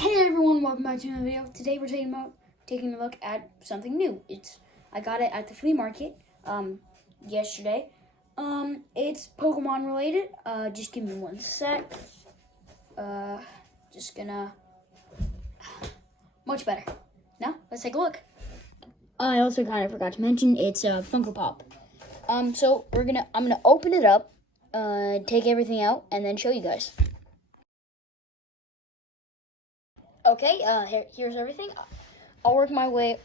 Hey everyone, welcome back to another video. Today we're taking a look at something new. I got it at the flea market yesterday. It's Pokemon related. Just give me one sec. Just gonna much better. Now let's take a look. I also kind of forgot to mention it's Funko Pop. So I'm gonna open it up, take everything out, and then show you guys. Okay, here's everything. I'll work my way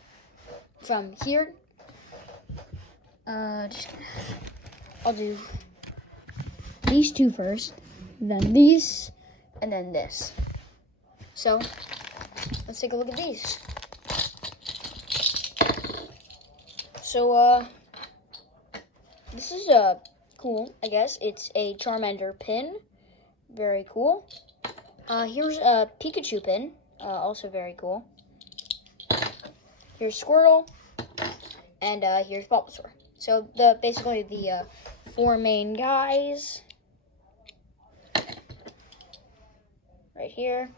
from here. I'll do these two first, then these, and then this. So, let's take a look at these. So, this is cool, I guess. It's a Charmander pin. Very cool. Here's a Pikachu pin. Also very cool. Here's Squirtle, and here's Bulbasaur. So basically the four main guys right here.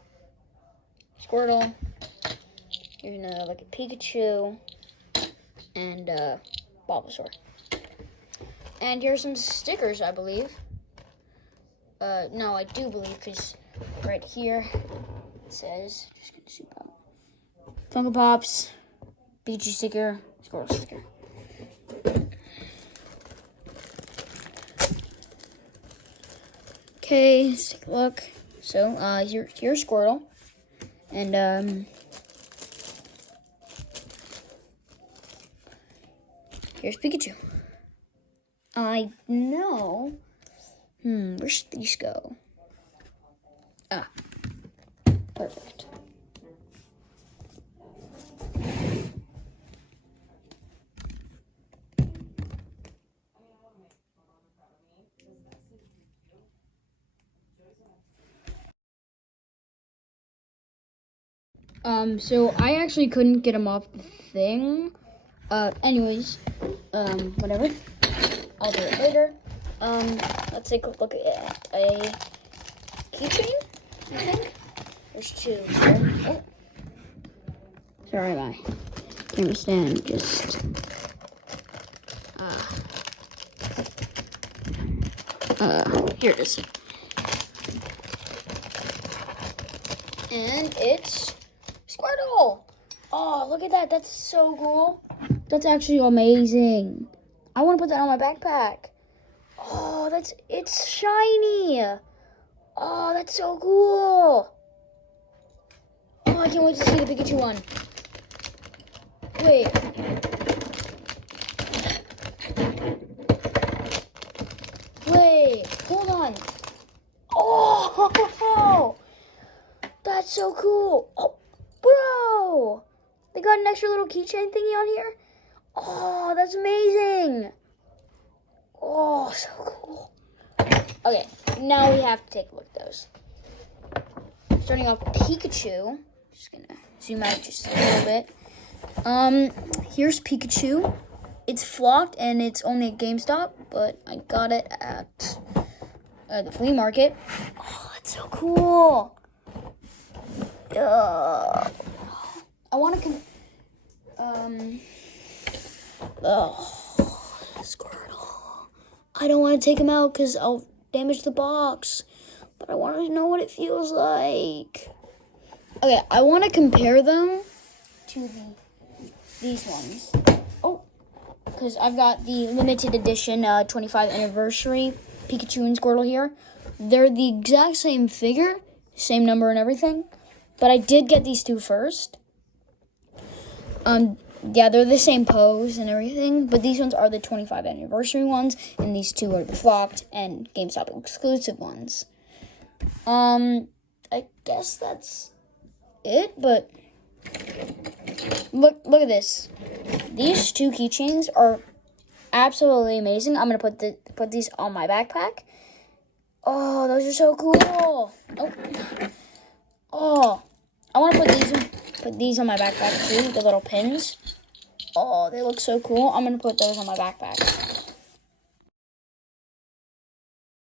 Squirtle. Here's another look at Pikachu and Bulbasaur. And here's some stickers, I believe. No, I do believe, because right here it says, just gonna zoom out, Funko Pops, Pikachu sticker, Squirtle sticker. Okay, let's take a look. So, here's Squirtle, and here's Pikachu. I know. Where should these go? Ah, perfect. So I actually couldn't get them off the thing. Anyways, whatever. I'll do it later. Let's take a look at a keychain, I think. There's two. Oh. Sorry, my camera stand just, here it is. And it's Squirtle. Oh, look at that. That's so cool. That's actually amazing. I want to put that on my backpack. Oh, it's shiny. Oh, that's so cool. Oh, I can't wait to see the Pikachu one. Wait. Wait, hold on. Oh, that's so cool. Oh, bro. They got an extra little keychain thingy on here. Oh, that's amazing. Oh, so cool. Okay, now we have to take a look at those. Starting off Pikachu. Just gonna zoom out just a little bit. Here's Pikachu. It's flocked and it's only at GameStop, but I got it at the flea market. Oh, that's so cool. I want to Squirtle. I don't want to take him out because I'll damage the box, but I want to know what it feels like. Okay, I want to compare them to these ones. Oh, because I've got the limited edition 25th anniversary Pikachu and Squirtle here. They're the exact same figure, same number and everything, but I did get these two first. Yeah, they're the same pose and everything, but these ones are the 25th anniversary ones, and these two are the flopped and GameStop exclusive ones. I guess that's it, but look at this. These two keychains are absolutely amazing. I'm gonna put these on my backpack. Oh, those are so cool. Oh, I want to put these on my backpack too, the little pins. Oh, they look so cool. I'm gonna put those on my backpack.